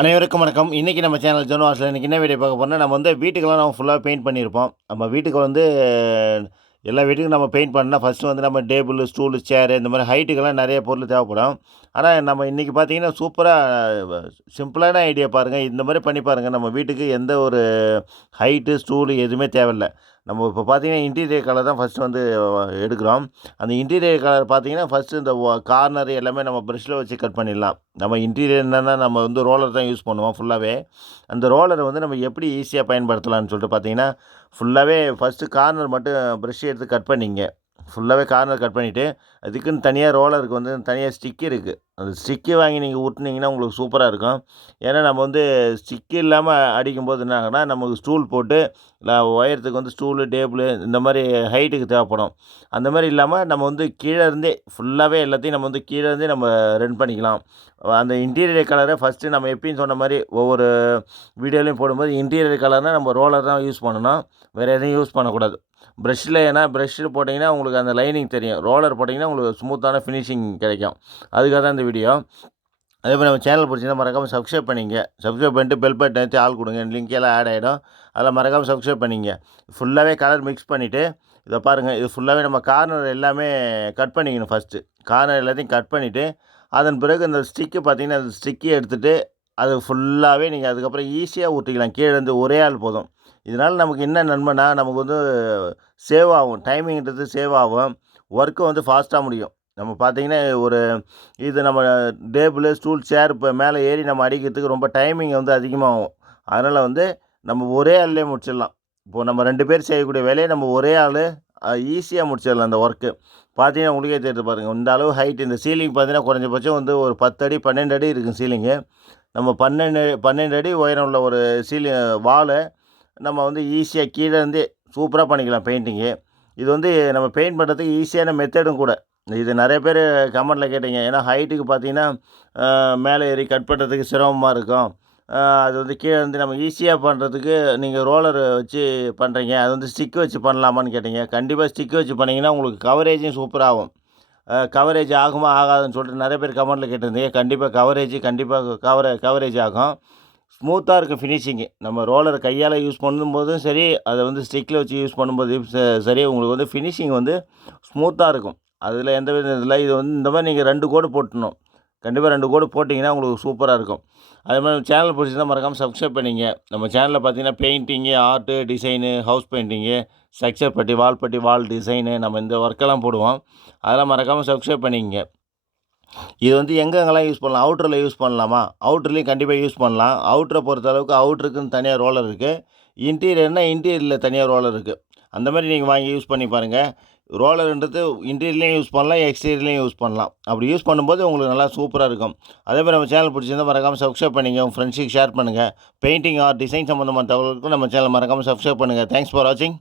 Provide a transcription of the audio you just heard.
அனைவருக்கும் வணக்கம். இன்றைக்கி நம்ம சேனல் ஜோன் வாசல் இன்றைக்கி என்ன வீடியோ பார்க்க போனால் நம்ம வந்து வீட்டுக்கெல்லாம் நம்ம ஃபுல்லாக பெயிண்ட் பண்ணியிருப்போம். நம்ம வீட்டுக்கு வந்து எல்லா வீட்டுக்கும் நம்ம பெயிண்ட் பண்ணால் ஃபஸ்ட்டு வந்து நம்ம டேபிள் ஸ்டூலு சேரு இந்த மாதிரி ஹைட்டுக்கெல்லாம் நிறைய பொருள் தேவைப்படும். ஆனால் நம்ம இன்றைக்கி பார்த்தீங்கன்னா சூப்பராக சிம்பிளான ஐடியா பாருங்கள் இந்த மாதிரி பண்ணி பாருங்கள் நம்ம வீட்டுக்கு எந்த ஒரு ஹைட்டு ஸ்டூலு எதுவுமே தேவையில்ல. நம்ம இப்போ பார்த்தீங்கன்னா இன்டீரியர் கலர் தான் ஃபஸ்ட்டு வந்து எடுக்கிறோம். அந்த இன்டீரியர் கலர் பார்த்தீங்கன்னா ஃபஸ்ட்டு இந்த கார்னர் எல்லாமே நம்ம ப்ரெஷ்ஷில் வச்சு கட் பண்ணிடலாம். நம்ம இன்டீரியர் என்னென்னா நம்ம வந்து ரோலர் தான் யூஸ் பண்ணுவோம் ஃபுல்லாகவே அந்த ரோலரை வந்து நம்ம எப்படி ஈஸியாக பயன்படுத்தலாம்னு சொல்லிட்டு பார்த்தீங்கன்னா ஃபுல்லாகவே ஃபஸ்ட்டு கார்னர் மட்டும் ப்ரெஷ் எடுத்து கட் பண்ணிங்க. ஃபுல்லாகவே கார்னர் கட் பண்ணிவிட்டு அதுக்குன்னு தனியாக ரோலருக்கு வந்து தனியாக ஸ்டிக் இருக்குது அந்த ஸ்டிக்கு வாங்கி நீங்கள் விட்டுனீங்கன்னா உங்களுக்கு சூப்பராக இருக்கும். ஏன்னா நம்ம வந்து ஸ்டிக்கு இல்லாமல் அடிக்கும்போது என்ன ஆகுனா நமக்கு ஸ்டூல் போட்டு இல்லை ஒயரத்துக்கு வந்து ஸ்டூலு டேபிளு இந்த மாதிரி ஹைட்டுக்கு தேவைப்படும். அந்த மாதிரி இல்லாமல் நம்ம வந்து கீழே இருந்தே ஃபுல்லாகவே எல்லாத்தையும் நம்ம வந்து கீழே இருந்தே நம்ம ரன் பண்ணிக்கலாம். அந்த இன்டீரியர் கலரை ஃபஸ்ட்டு நம்ம எப்பயும் சொன்ன மாதிரி ஒவ்வொரு வீடியோலையும் போடும்போது இன்டீரியர் கலர்னால் நம்ம ரோலர் தான் யூஸ் பண்ணணும். வேறு எதையும் யூஸ் பண்ணக்கூடாது. ப்ரெஷ்ஷில் ஏன்னா ப்ரெஷ்ஷில் போட்டிங்கன்னா உங்களுக்கு அந்த லைனிங் தெரியும். ரோலர் போட்டிங்கன்னா உங்களுக்கு ஸ்மூத்தான ஃபினிஷிங் கிடைக்கும். அதுக்காக தான் இந்த வீடியோ. அதே மாதிரி நம்ம சேனல் பிடிச்சிங்கன்னா மறக்காமல் சப்ஸ்கிரைப் பண்ணிங்க. சப்ஸ்கிரைப் பண்ணிட்டு பெல் பட்டன் எடுத்து ஆள் கொடுங்க. லிங்க் எல்லாம் ஆட் ஆகிடும் அதில் மறக்காமல் சப்ஸ்கிரைப் பண்ணிங்க. ஃபுல்லாகவே கலர் மிக்ஸ் பண்ணிவிட்டு இதை பாருங்கள் இது ஃபுல்லாகவே நம்ம கார்னர் எல்லாமே கட் பண்ணிக்கணும் ஃபஸ்ட்டு கார்னர் எல்லாத்தையும் கட் பண்ணிவிட்டு அதன் பிறகு இந்த ஸ்டிக்கு பார்த்திங்கன்னா அந்த ஸ்டிக்கி எடுத்துகிட்டு அது ஃபுல்லாகவே நீங்கள் அதுக்கப்புறம் ஈஸியாக ஊற்றிக்கலாம் கீழே இருந்து ஒரே ஆள் போதும். இதனால் நமக்கு என்ன நன்மைனா நமக்கு வந்து சேவ் ஆகும் டைமிங்கிறது சேவ் ஆகும் ஒர்க்கு வந்து ஃபாஸ்ட்டாக முடியும். நம்ம பார்த்தீங்கன்னா ஒரு இது நம்ம டேபிள் ஸ்டூல் சேர் இப்போ மேலே ஏறி நம்ம அடிக்கிறதுக்கு ரொம்ப டைமிங் வந்து அதிகமாகும். அதனால் வந்து நம்ம ஒரே ஆள்லேயே முடிச்சிடலாம். இப்போது நம்ம ரெண்டு பேர் செய்யக்கூடிய வேலையை நம்ம ஒரே ஆள் ஈஸியாக முடிச்சிடலாம் அந்த ஒர்க்கு பார்த்தீங்கன்னா உங்களுக்கே தெரிஞ்சு பாருங்கள் இந்த அளவு ஹைட் இந்த சீலிங் பார்த்தீங்கன்னா குறைஞ்சபட்சம் வந்து ஒரு பத்து அடி பன்னெண்டு அடி இருக்கும் சீலிங்கு நம்ம பன்னெண்டு பன்னெண்டு அடி உயரம் உள்ள ஒரு சீலிங் வாலை நம்ம வந்து ஈஸியாக கீழே இருந்தே சூப்பராக பண்ணிக்கலாம் பெயிண்டிங்கு இது வந்து நம்ம பெயிண்ட் பண்ணுறதுக்கு ஈஸியான மெத்தடும் கூட. இது நிறைய பேர் கமெண்ட்டில் கேட்டீங்க. ஏன்னா ஹைட்டுக்கு பார்த்தீங்கன்னா மேலே ஏறி கட் பண்ணுறதுக்கு சிரமமாக இருக்கும். அது வந்து கீழே வந்து நம்ம ஈஸியாக பண்ணுறதுக்கு நீங்கள் ரோலர் வச்சு பண்ணுறீங்க அது வந்து ஸ்டிக் வச்சு பண்ணலாமான்னு கேட்டீங்க. கண்டிப்பாக ஸ்டிக் வச்சு பண்ணிங்கன்னா உங்களுக்கு கவரேஜும் சூப்பராகும் கவரேஜ் ஆகுமா. ஆகாதுன்னு சொல்லிட்டு நிறைய பேர் கமெண்ட்டில் கேட்டிருந்தீங்க. கண்டிப்பாக கவரேஜ் கண்டிப்பாக கவர கவரேஜ் ஆகும். ஸ்மூத்தாக இருக்கும் ஃபினிஷிங்கு நம்ம ரோலர் கையால் யூஸ் பண்ணும்போதும் சரி அதை வந்து ஸ்டிக்கில் வச்சு யூஸ் பண்ணும்போது சரி உங்களுக்கு வந்து ஃபினிஷிங் வந்து ஸ்மூத்தாக இருக்கும். அதில் எந்த வித இதில் இது வந்து இந்த மாதிரி நீங்கள் ரெண்டு கோடு போட்டணும் கண்டிப்பாக ரெண்டு கோடு போட்டிங்கன்னா உங்களுக்கு சூப்பராக இருக்கும். அதே மாதிரி சேனல் பிடிச்சிருந்தால் மறக்காமல் சப்ஸ்கிரைப் பண்ணிங்க. நம்ம சேனலில் பார்த்தீங்கன்னா painting art design house painting structure putty wall putty வால் டிசைனு நம்ம இந்த ஒர்க்கெல்லாம் போடுவோம். அதெல்லாம் மறக்காமல் சப்ஸ்கிரைப் பண்ணிங்க. இது வந்து எங்கெங்கெல்லாம் யூஸ் பண்ணலாம்? அவுட்டரில் யூஸ் பண்ணலாமா? அவுட்டர்லேயும் கண்டிப்பாக யூஸ் பண்ணலாம். அவுட்டரை பொறுத்த அளவுக்கு அவுட்டருக்குன்னு தனியாக ரோலர் இருக்குது இன்டீரியர்னால் இன்டீரியரில் தனியாக ரோலர் இருக்குது அந்த மாதிரி நீங்கள் வாங்கி யூஸ் பண்ணி பாருங்கள் ரோலருன்றது இன்டீரியர்லேயும் யூஸ் பண்ணலாம் எக்ஸ்டீரியர்லேயும் யூஸ் பண்ணலாம். அப்படி யூஸ் பண்ணும்போது உங்களுக்கு நல்லா சூப்பராக இருக்கும். அதே மாதிரி நம்ம சேனல் பிடிச்சிருந்தால் மறக்காமல் சப்ஸ்கிரைப் பண்ணிங்க. உங்கள் ஃப்ரெண்ட்ஸுக்கு ஷேர் பண்ணுங்கள் பெயிண்டிங் ஆர் டிசைன் சம்மந்தமான தகவலுக்கும் நம்ம சேனல் மறக்காமல் சப்ஸ்கிரைப் பண்ணுங்கள் தேங்க்ஸ் ஃபார் வாட்சிங்